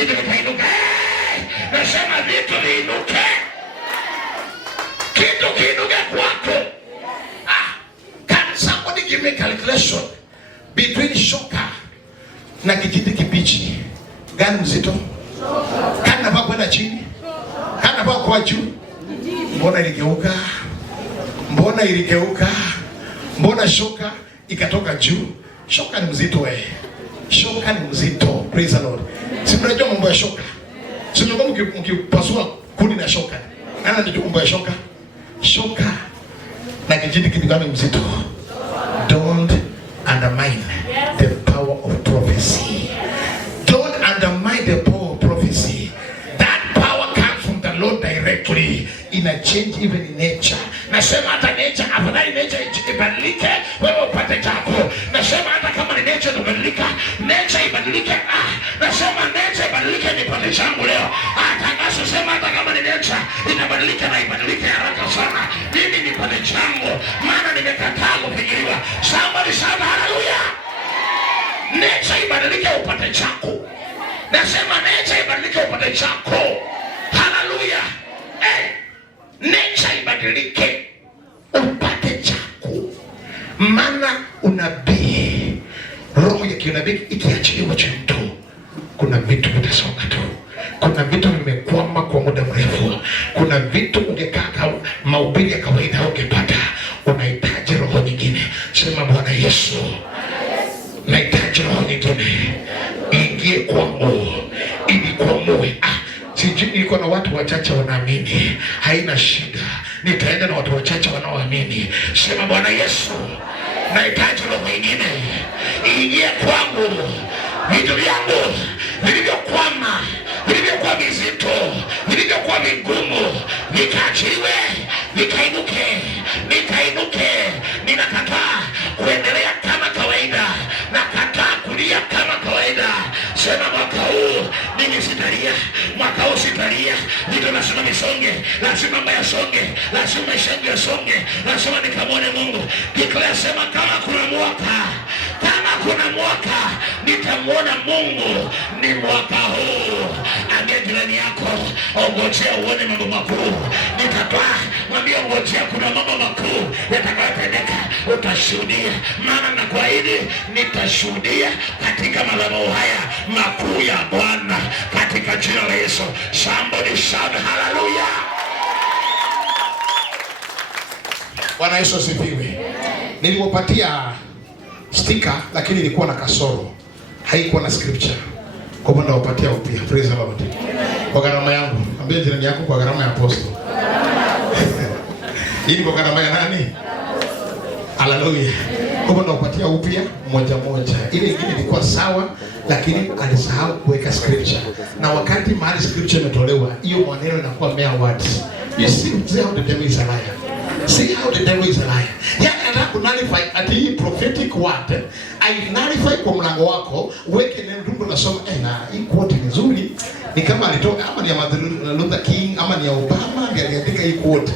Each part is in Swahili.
vitu vitainuka. Nasema vitu viinuke. Kitu kiinuke kwako. Can somebody give me calculation between shoka na kijiti kibichi? Gani mzito? Kana nafaa kwenda chini? Kana nafaa kwa juu? Mbona iligeuka? Mbona iligeuka? Mbona shoka ikatoka juu? Shoka ni mzito wewe. Shoka ni mzito. Praise the Lord. Si mnajua mambo ya shoka? Si mnajua mkipasua kuni na shoka? Nani anajua mambo ya shoka? Shoka na kijiti kitu gani mzito? Don't undermine the power of prophecy. Don't undermine the power of prophecy. That power comes from the Lord directly. In a change even in nature. Nasema hata nature, afadhali nature ibadilike, wewe upate chako. Nasema hata kama ni nature ibadilika, nature ibadilike. Nasema nature ibadilike nipate changu leo. Tangazo sema hata kama ni nature inabadilika na ibadilike haraka sana. Mimi nipate changu, maana nimekataa kupigiliwa. Somebody shout hallelujah. Nature ibadilike upate chako. Nasema nature ibadilike upate chako. Hallelujah. Nature ibadilike upate chako. Maana unabii, roho ya kinabii ikiachiliwa cha mtu, kuna vitu vitasonga tu. Kuna vitu vimekwama kwa muda mrefu. Kuna vitu ungekaa mahubiri ya kawaida ungepata. Unahitaji roho nyingine. Sema Bwana Yesu, nahitaji roho nyingine. Ingie kwangu ili kuamue. Sijui niko na watu wachache wanaamini. Haina shida. Nitaenda na watu wachache wanaoamini. Sema Bwana Yesu, nahitaji roho nyingine. Ingie kwangu. Vitu vyangu vilivyokwama, vilivyokuwa vizito, vilivyokuwa vigumu, vikaachiliwe, vikainuke, vikainuke. Ninakataa kuendelea kama kawaida. Nakataa kulia kama kawaida. Sema mwaka huu mimi sitalia. Mwaka huu sitalia. Vitu lazima nisonge. Lazima mambo yasonge. Lazima maisha yangu yasonge. Lazima nikamwone Mungu. Declare, sema kama kuna mwaka, kama kuna mwaka nitamwona Mungu ni mwaka huu. Ambia jirani yako, ongojea uone mambo makuu. Nitatoa, mwambie ongojea kuna mambo makuu yatakayotendeka. Utashuhudia. Maana nakuahidi nitashuhudia katika madhabahu haya makuu ya Bwana katika jina la Yesu. Somebody shout hallelujah. Bwana Yesu asifiwe. Niliwapatia sticker lakini ilikuwa na kasoro. Haikuwa na scripture. Kwa maana nawapatia upya. Praise the Lord. Kwa gharama yangu. Ambia jirani yako kwa gharama ya apostle. Hii kwa gharama ya nani? Hallelujah. Kwa maana nawapatia upya moja moja. Ile ingine ilikuwa sawa lakini alisahau kuweka scripture. Na wakati mahali scripture imetolewa, hiyo maneno inakuwa mere words. You see how the devil is a liar. See how the devil is a liar. Yeah, anataka kunalify ati hii prophetic word. I nalify kwa mlango wako, weke neno tungo nasoma na hii quote ni nzuri. Ni kama alitoka ama ni ya Martin Luther King ama ni ya Obama ndiye aliandika hii quote.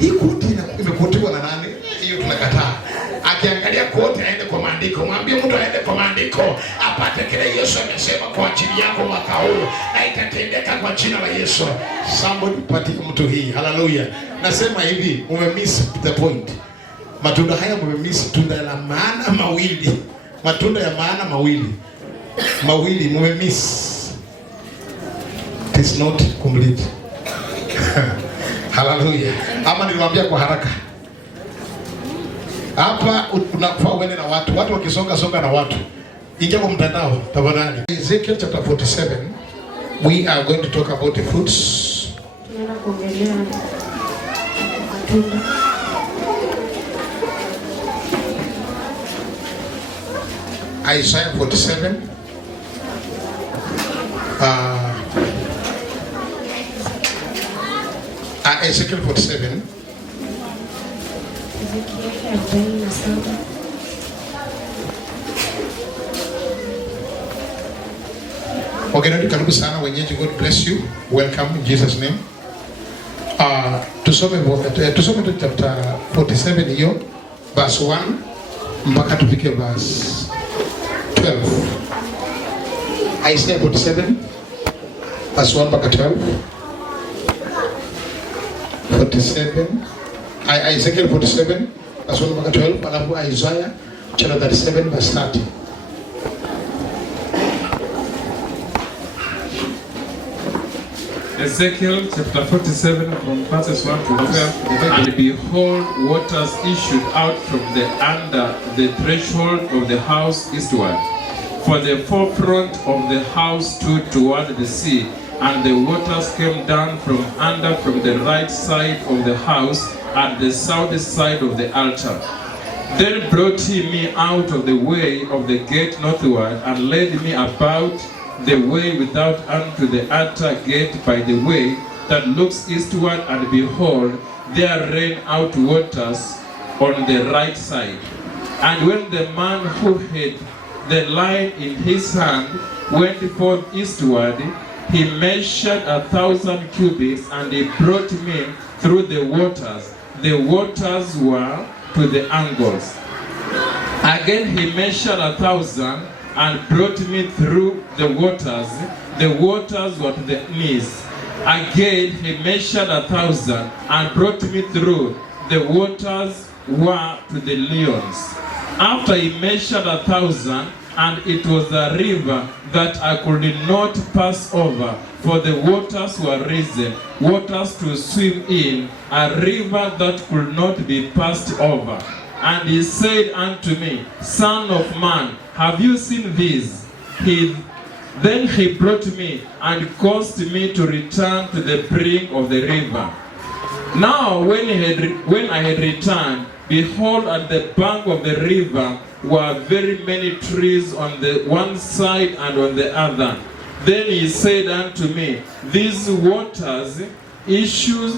Hii quote imekotiwa na nani? Hiyo tunakataa. Akiangalia quote aende kwa maandiko. Mwambie mtu aende kwa maandiko apate kile Yesu amesema kwa ajili yako mwaka huu na itatendeka kwa jina la Yesu. Somebody patie mtu hii. Hallelujah. Nasema hivi, umemiss the point. Matunda haya umemiss tunda la maana mawili. Matunda ya maana mawili. Mawili umemiss. It is not complete. Hallelujah. Ama niliwaambia kwa haraka. Hapa unafaa uende na watu. Watu wakisonga na watu. Ingia kwa mtandao tafadhali. Ezekiel chapter 47. We are going to talk about the fruits. Tunaenda kuongelea matunda. Isaiah 47. Ezekiel 47. Okay, karibu sana wenyeji. God bless you. Welcome in Jesus name. Tusome tu chapter 47 hiyo verse 1 mpaka tufike verse 12. Isaiah 47 verse 1 mpaka 12. 47. Ezekiel 47 verse 1 mpaka 12, alafu Isaiah chapter 37 verse 30. Ezekiel chapter 47 from verses 1 to 12. And behold, waters issued out from the under the threshold of the house eastward. For the forefront of the house stood toward the sea, and the waters came down from under from the right side of the house at the south side of the altar. Then brought he me out of the way of the gate northward, and led me about the way without unto the altar gate by the way that looks eastward, and behold, there ran out waters on the right side. And when the man who had the line in his hand went forth eastward, he measured 1,000 cubits, and he brought me through the waters. The waters were to the angles. Again he measured 1,000 and brought me through the waters. The waters were to the knees. Again he measured 1,000 and brought me through. The waters were to the lions. After he measured 1,000, and it was a river that I could not pass over, for the waters were risen, waters to swim in, a river that could not be passed over. And he said unto me, Son of man, have you seen this? Then he brought me and caused me to return to the brink of the river. Now when I had returned, behold, at the bank of the river were very many trees on the one side and on the other. Then he said unto me, These waters issue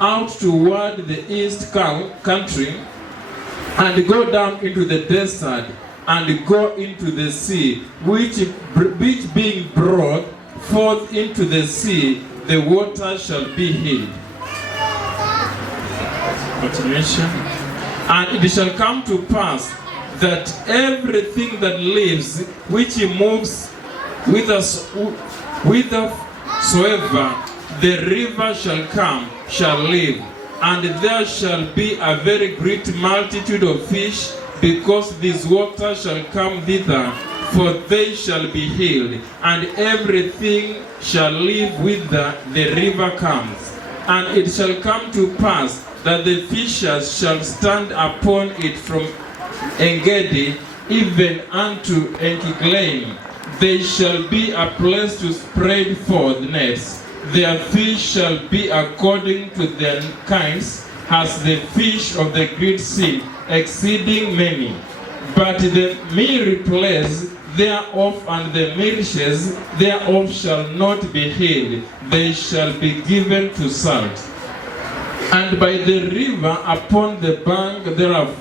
out toward the east country, and go down into the desert, and go into the sea, which being brought forth into the sea, the water shall be healed. Continuation. And it shall come to pass that everything that lives, which moves whithersoever the river shall come, shall live. And there shall be a very great multitude of fish, because these waters shall come thither, for they shall be healed. And everything shall live whither the river comes. And it shall come to pass that the fishers shall stand upon it from Engedi even unto Enkiglaim. They shall be a place to spread forth nets. Their fish shall be according to their kinds, as the fish of the great sea, exceeding many. But the mere place thereof and the marishes thereof shall not be healed, they shall be given to salt. And by the river upon the bank thereof,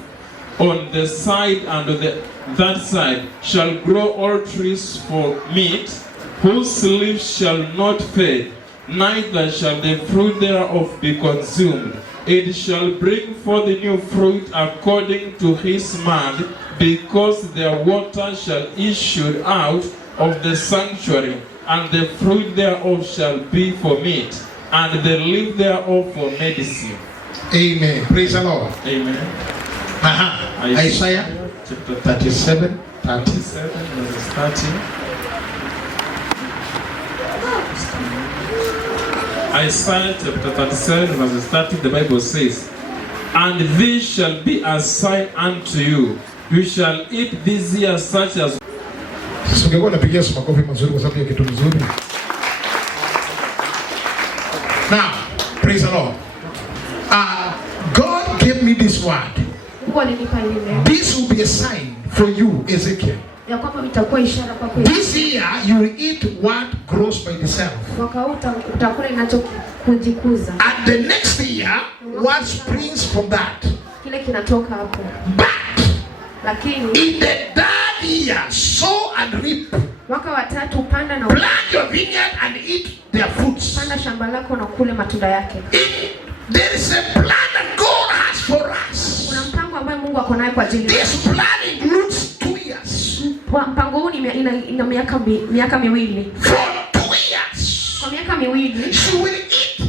on the side and on that side, shall grow all trees for meat, whose leaves shall not fade, neither shall the fruit thereof be consumed. It shall bring forth new fruit according to his month, because their water shall issue out of the sanctuary, and the fruit thereof shall be for meat, and the leaf thereof for medicine. Amen. Praise the Lord. Amen. Isaiah chapter 37, 30. Verses 30. Isaiah chapter 37 verses 30, the Bible says, And this shall be a sign unto you. You shall eat this year such as... Sasa ungekuwa unapigia makofi mazuri kwa sababu ya kitu mzuri. Now, praise the Lord. God gave me this word. This will be a sign for you, Ezekiel. This year you will eat what grows by itself. And the next year, what springs from that. But in the third year, sow and reap. Plant your vineyard and eat their fruits. There is a plan that God has for us. This plan includes 2 years. Mpango huu ina miaka miwili. For 2 years. Kwa miaka miwili. You will eat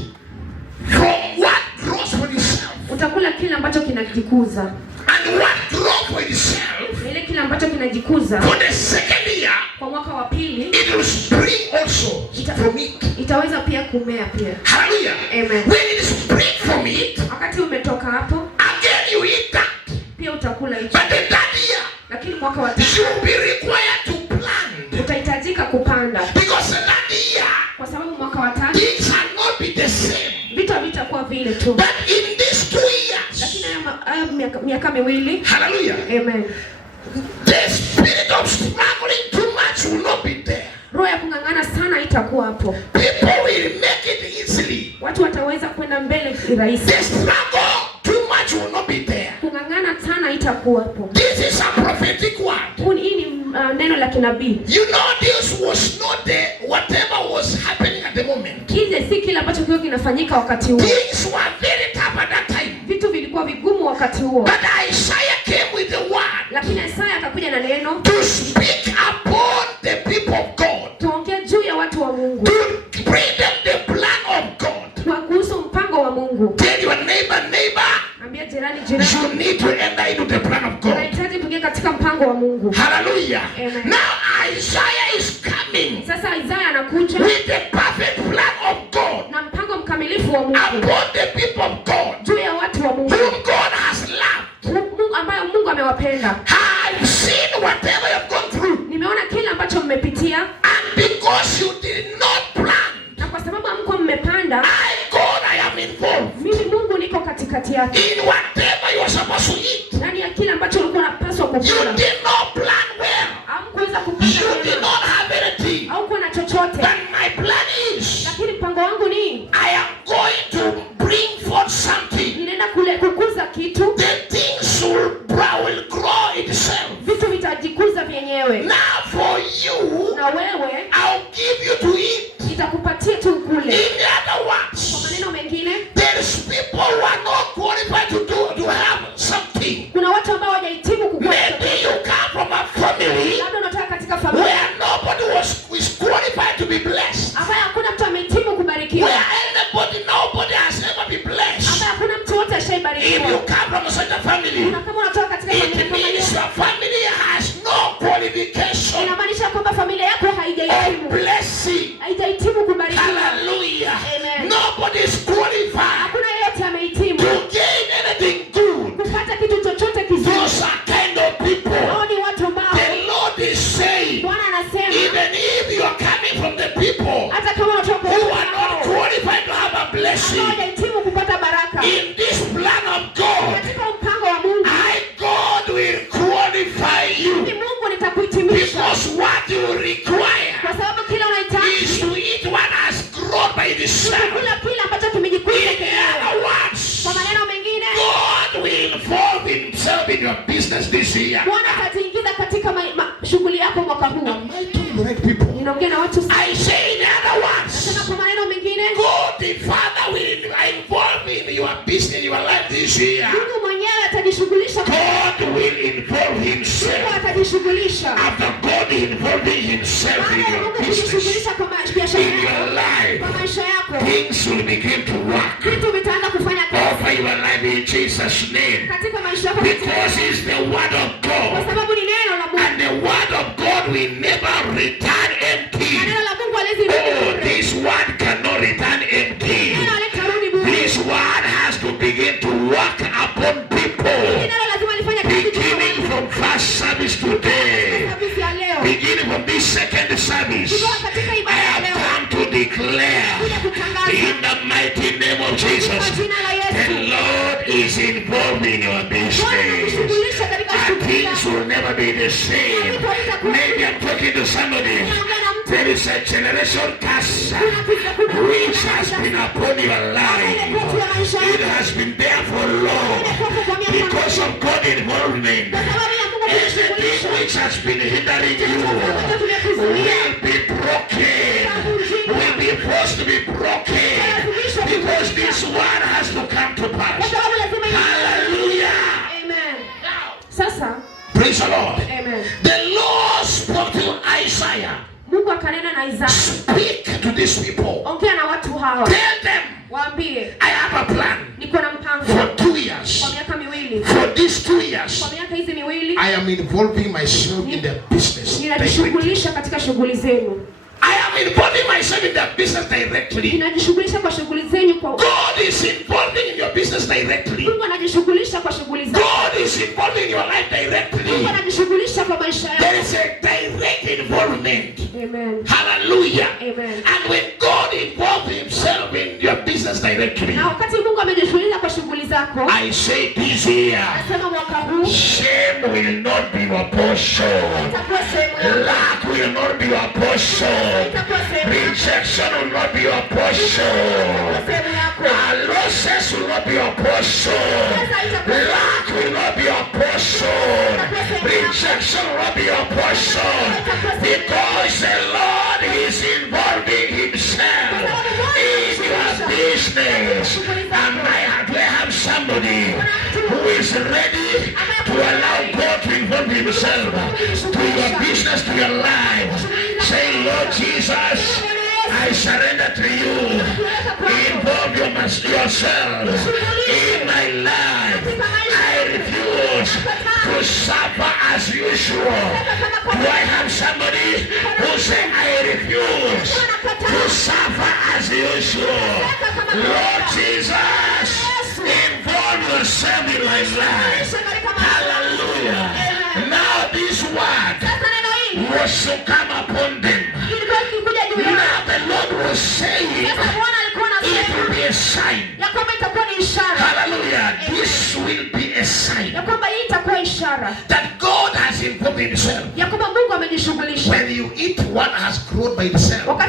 from what grows for itself. Utakula kile ambacho kinajikuza. And what grows for itself. Ile kile ambacho kinajikuza. For the second year. Kwa mwaka wa pili. It will spring also from it. Itaweza pia kumea pia. Hallelujah. Amen. When it spring from it. Wakati umetoka hapo. Again you eat that. Pia utakula hicho. But the third year. Lakini mwaka wa tatu. You will be required to plant. Utahitajika kupanda. Because the third year. Kwa sababu mwaka wa tatu. Things are not be the same. Vitu havitakuwa vile tu. But in these 2 years. Lakini miaka miwili. Hallelujah. Amen. The spirit of struggling too much will not be there. Roho ya kung'ang'ana sana itakuwa hapo. People will make it easily. Watu wataweza kwenda mbele rahisi. The struggle too much will not be there. Kung'ang'ana sana itakuwa hapo. This is a prophetic word. Hii ni neno la kinabii. You know this was not the whatever was happening at the moment. Kile si kile ambacho kilikuwa kinafanyika wakati huo. Things were very tough at that time. Vitu vilikuwa vigumu wakati huo. But Isaiah came with the word. Lakini Isaiah akakuja na neno. To speak upon the people of God. Tuongea juu ya watu wa Mungu. To bring them the plan of God. Kwa kuhusu mpango wa Mungu. Tell your neighbor. Ambia jirani. You need to enter into the plan of God. Unahitaji kuingia katika mpango wa Mungu. Hallelujah. Amen. Now Isaiah is coming. Sasa Isaiah anakuja with the perfect plan of God. Na mpango mkamilifu wa Mungu. Upon the people of God. Juu ya watu wa Mungu. Whom God has loved. Mungu ambaye Mungu amewapenda. I've seen whatever you've gone through. Nimeona kile ambacho mmepitia. And because you did not plan. Na kwa sababu hamkuwa mmepanda. I am involved. Mimi Mungu niko katikati yake. In whatever you are supposed to eat. Ndani ya kile ambacho ulikuwa unapaswa kukula. You did not plan well. Hamkuweza kupanda. You did not have anything. Haukuwa na chochote. But my plan is. Lakini mpango wangu ni. I am going to bring forth something. Ninaenda kukuza kitu. The things will grow itself. Vitu vitajikuza vyenyewe. Now for you. Na wewe. I'll give you to eat. Nitakupatia tu ukule. In other words. Kwa maneno mengine. There's people who are not qualified to have something. Kuna watu ambao hawajahitimu kukua. Maybe you come from a family. Labda unatoka katika familia. Where nobody was qualified to be blessed. Ambaye hakuna mtu amehitimu kubarikiwa. Where nobody has ever been blessed. Ambaye hakuna mtu wote ashaibarikiwa. If you come from such a family. Kama unatoka katika familia kama hiyo. Your family has no qualification. Inamaanisha kwamba familia yako haijahitimu. Blessing. Haijahitimu kubarikiwa. Hallelujah. Amen. Nobody is qualified. Hakuna yeyote amehitimu. To gain anything good. Kupata kitu chochote kizuri. Those are kind of people. Hao ni watu ambao. The Lord is saying. Bwana anasema. Even if you are coming from the people. Hata kama unatoka who are not qualified to have a blessing. Hawajahitimu kupata baraka. In this plan of God. Katika mpango wa Mungu. God will qualify you. Mungu nitakuhitimisha. Because what you require. Kwa sababu kila unahitaji. Is to eat what has grown by itself. Kula kile ambacho kimejikuza kenyewe. Kwa maneno mengine. God will involve himself in your business this year. Bwana atajiingiza katika shughuli yako mwaka huu. Am I talking to right people? Ninaongea na watu. I say in other words. Nasema kwa maneno mengine. God the Father will involve in your business, your life this year. Mungu mwenyewe atajishughulisha. God will involve himself. Mungu atajishughulisha. After God involving himself in your business, in your life, kwa maisha yako, things will begin to work. Vitu vitaanza kufanya kazi. Over your life in Jesus' name. Katika maisha yako. Because it's the word of God. Kwa sababu ni neno la Mungu. And the word of God will never return empty. Neno la Mungu haliwezi rudi. Oh, this word cannot return empty. Neno halitarudi bure. This word has to begin to work upon people. Neno lazima lifanye kazi. Beginning from first service today. Service ya leo. Beginning from this second service. I have come to declare in the mighty name of Jesus. The Lord is involved in your business. And things will never be the same. Maybe I'm talking to somebody. There is a generation curse which has been upon your life. It has been there for long because of God's involvement. Anything which has been hindering you will be broken. Will be forced to be broken. Because this word has to come to pass. Hallelujah. Amen. Sasa. Praise the Lord. Amen. The Lord's Isaiah, Mungu akanena na Isaya, speak to these people. ongea na watu hawa. Tell them, Waambie, I have a plan niko na mpango for 2 years. kwa miaka miwili. For these 2 years, Kwa miaka hizi miwili I am involving myself in the business. ninajishughulisha katika shughuli zenu. I am involving myself in the business directly. Ninajishughulisha kwa shughuli zenu kwa God is involving in your business directly. Mungu anajishughulisha kwa shughuli zako. God is involving in your life directly. Mungu anajishughulisha kwa maisha yako. There is a direct involvement. Amen. Hallelujah. Amen. And when God involves himself in your business directly, Na wakati Mungu amejishughulisha kwa shughuli zako, I say this year, nasema mwaka huu shame will not be your portion. itakuwa sehemu yako. Lack will not be your portion. Itakuwa sehemu yako. Rejection will not be your portion. Sehemu yako. Losses will not be your portion. Lack will not be your portion. Rejection will not be your portion. Because the Lord is involving himself in your business. And I have somebody who is ready to allow God to involve himself to your business, to your life. Say, Lord Jesus, I surrender to you. Involve yourself in my life. I refuse to suffer as usual. Do I have somebody who say, I refuse to suffer as usual? Lord Jesus, involve yourself in my life. Hallelujah. Now this word was to come upon them. Now the Lord was saying, it will be a sign. Hallelujah. This will be a sign that God has involved himself. When you eat what has grown by itself.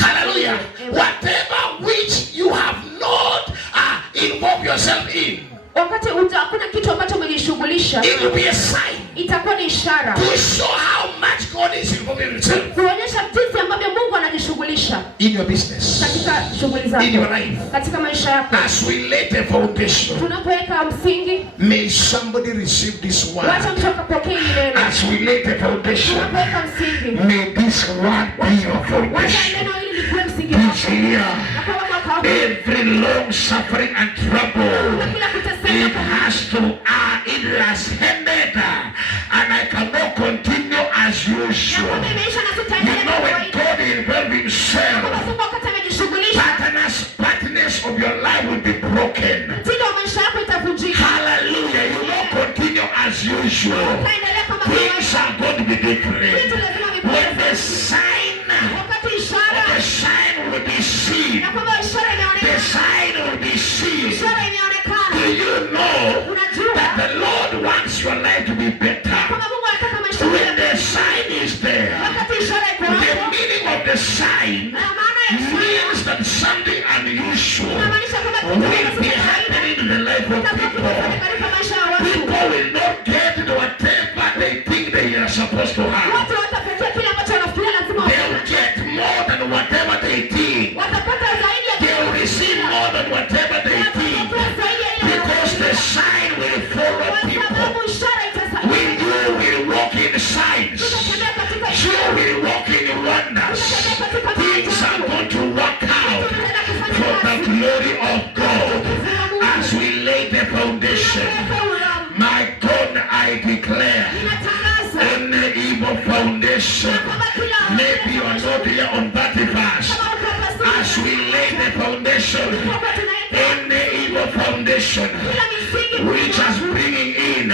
Hallelujah. Whatever which you have not involved yourself in, wakati hakuna kitu ambacho umejishughulisha, it will be a sign. Itakuwa ni ishara. To show how much God is involved himself. Kuonyesha jinsi ambavyo Mungu anajishughulisha in your business. Katika shughuli zako. In your life. Katika maisha yako. As we lay the foundation. Tunapoweka msingi. May somebody receive this word. Wacha mtu akapokee neno. As we lay the foundation. Tunapoweka msingi. May this word be your foundation. Wacha neno hili likuwe msingi wako. Every long suffering and trouble, it has to it has ended, and I cannot continue as usual. You know, when God involves himself, partners of your life will be broken. Hallelujah. You will continue as usual. Things are going to be different. When the sign will be seen, the sign will be seen. Do you know that the Lord wants your life to be better? When the sign is there, the meaning of the sign means that something unusual will be happening in the life of people. People will not get whatever they think they are supposed to have. They'll get more than whatever they think. They'll receive more than whatever they think. Because the sign will follow people. You will walk in signs. You will walk in wonders. Things are going to work out for the glory of God. As we lay the foundation, my God, I declare, any evil foundation, maybe you are not here on that verse. As we lay the foundation, any evil foundation which is bringing in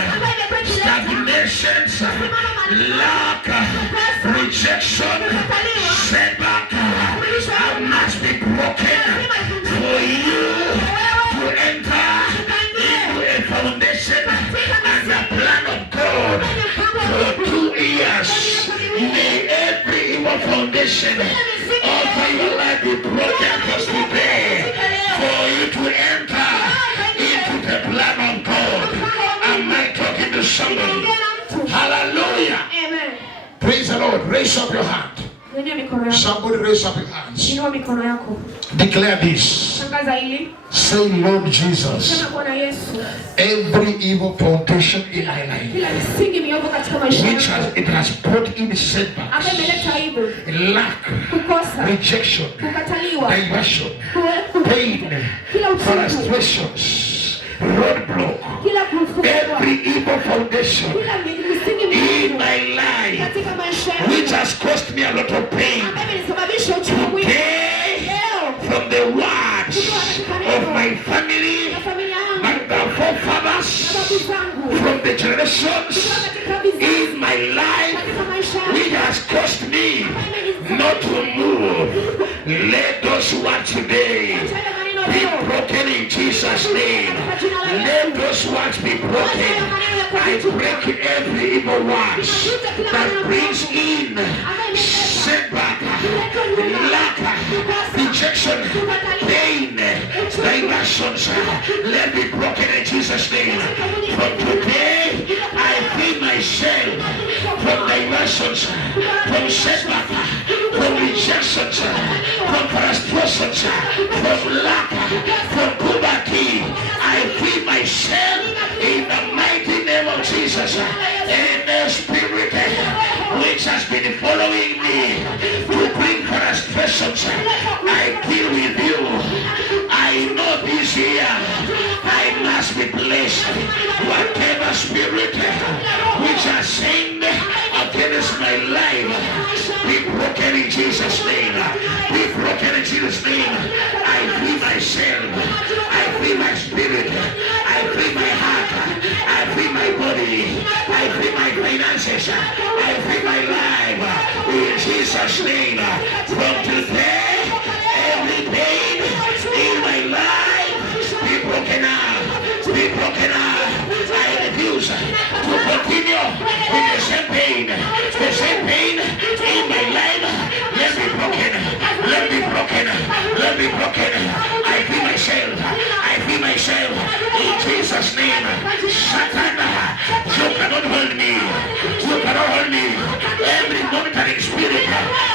stagnations, lack, rejection, setback, must be broken for you to enter into a foundation and the plan of God for 2 years. May every evil foundation of your life be broken for today, for you to enter into the plan of God. Am I talking to somebody? Hallelujah. Amen. Praise the Lord. Raise up your hand. mikono yako. Somebody raise up your hands. Inua mikono yako. Declare this. Tangaza hili. Say, Lord Jesus, Sema Bwana Yesu. every evil foundation in my life, Kila misingi miovu katika maisha which yangu. it has brought in setbacks, Ambaye imeleta aibu, lack, kukosa, rejection, kukataliwa, diversion, kila pain, uchungu, frustrations, roadblock, kila kufungwa, every evil foundation kila misingi in miovu my life, katika maisha yangu, which has caused me a lot of pain, ambaye imenisababisha uchungu mwingi. today, Leo from the words of my family, na familia yangu and the na forefathers, babu zangu from the generations katika vizazi in my life, katika maisha yangu, which has caused me not to move. Let those words today be broken in Jesus' name. Let those words be broken. I break every evil words that brings in setback, lack, rejection, pain, diversions. Let me be broken in Jesus' name. From today, I free myself from diversions, from setback, from rejections, from frustrations, from lack, from poverty. I free myself in the mighty name of Jesus. And the spirit which has been following me to bring frustrations, I deal with you. I know this year I must be blessed. Whatever spirit which has sinned against my life, be broken in Jesus' name. Be broken in Jesus' name. I free myself. I free my spirit. I free my heart. I free my body. I free my finances. I free my life. In Jesus' name. From today, every pain in my life be broken up. Be broken up. I refuse to continue with the same pain. The same pain in my life. Let me broken. Let me broken. Let me broken. I free myself. I free myself. In Jesus' name. Satan, you cannot hold me. You cannot hold me. Every monitoring spirit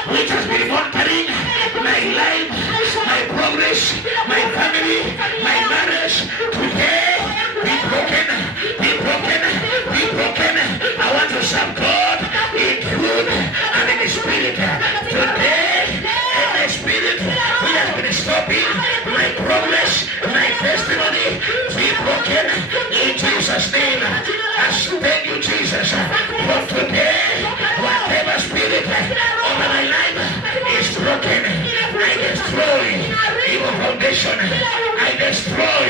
which has been monitoring my life, my progress, my family, my marriage, today be broken, be broken, be broken. I want to serve God in truth and in the spirit. Today, every spirit which has been stopping my progress, my testimony, be broken in Jesus' name. I thank you, Jesus. From today, whatever spirit over my life is broken. I destroy evil foundation. I destroy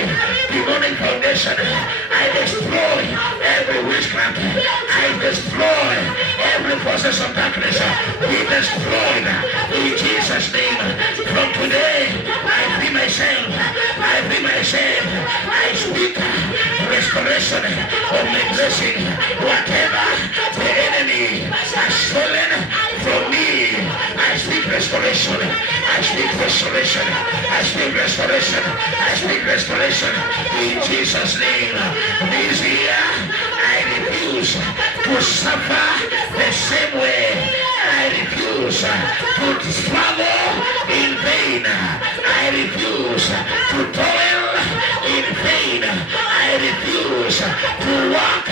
demonic foundation. I destroy every witchcraft. I destroy every process of darkness. Be destroyed in Jesus' name. From today, I free myself. I free myself. I speak restoration of my blessing. Whatever the enemy has stolen from me, I speak restoration. I speak restoration. I speak restoration. I speak restoration in Jesus' name. This year, I refuse to suffer the same way. I refuse to struggle in vain. I refuse to toil in vain. I refuse to walk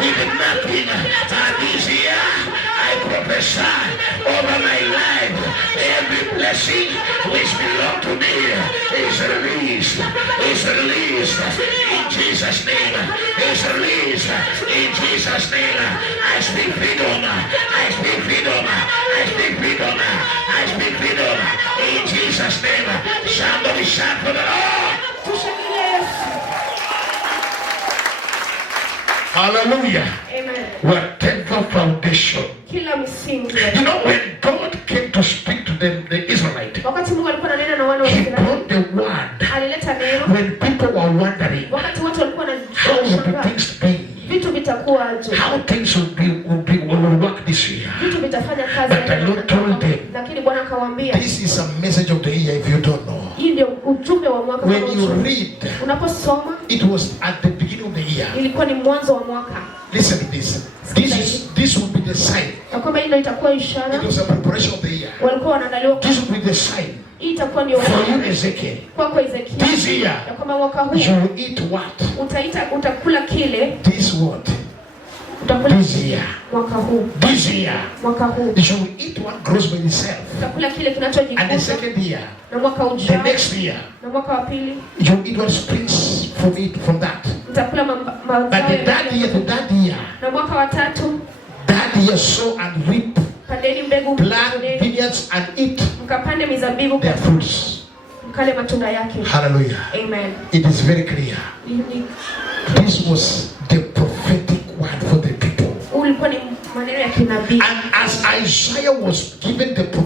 with nothing. And this year, I prophesy over my life. Every blessing which belongs to me is released. Is released in Jesus' name. Is released in Jesus' name. I speak freedom. I speak freedom. I speak freedom. I speak freedom in Jesus' name. Somebody shout for the Lord. Hallelujah. Amen. Whatever foundation. Kila misingi. You know, when God came to speak to them, the Israelites, Wakati Mungu alikuwa ananena na wana wa He Israeli, brought the word. alileta neno. When people were wondering Wakati watu walikuwa how would the wanashangaa things be, vitu vitakuwaje, how things will work this year. vitu vitafanya kazi, But the Lord told them, lakini Bwana akawaambia, this is a message of the year if you don't know. hii ndio ujumbe wa mwaka. When you read, Unaposoma, it was at the beginning of the year. ilikuwa ni mwanzo wa mwaka. Listen to this. This is this will be the sign. Ya kwamba hii ndio itakuwa ishara. It was a preparation of the year. Walikuwa wanaandaliwa. This will be the sign. Hii itakuwa ndio for you, Ezekiel. Kwa Ezekiel. This year. Ya kwamba mwaka huu. You will eat what? Utakula kile. This what? Utakula this year. Mwaka huu. This year. Mwaka huu. You will eat what grows by itself. Utakula kile kinachojikuza. And the second year. Na mwaka ujao. The next year. Na mwaka wa pili. You eat what springs from that. Utakula But the third year. Na mwaka wa tatu. That year sow and reap. Pandeni mbegu. Plant vineyards and eat. Mkapande mizabibu. Their fruits. Mkale matunda yake. Hallelujah. Amen. It is very clear. This was the prophetic word for the people. Ulikuwa ni maneno ya kinabii. And as Isaiah was given the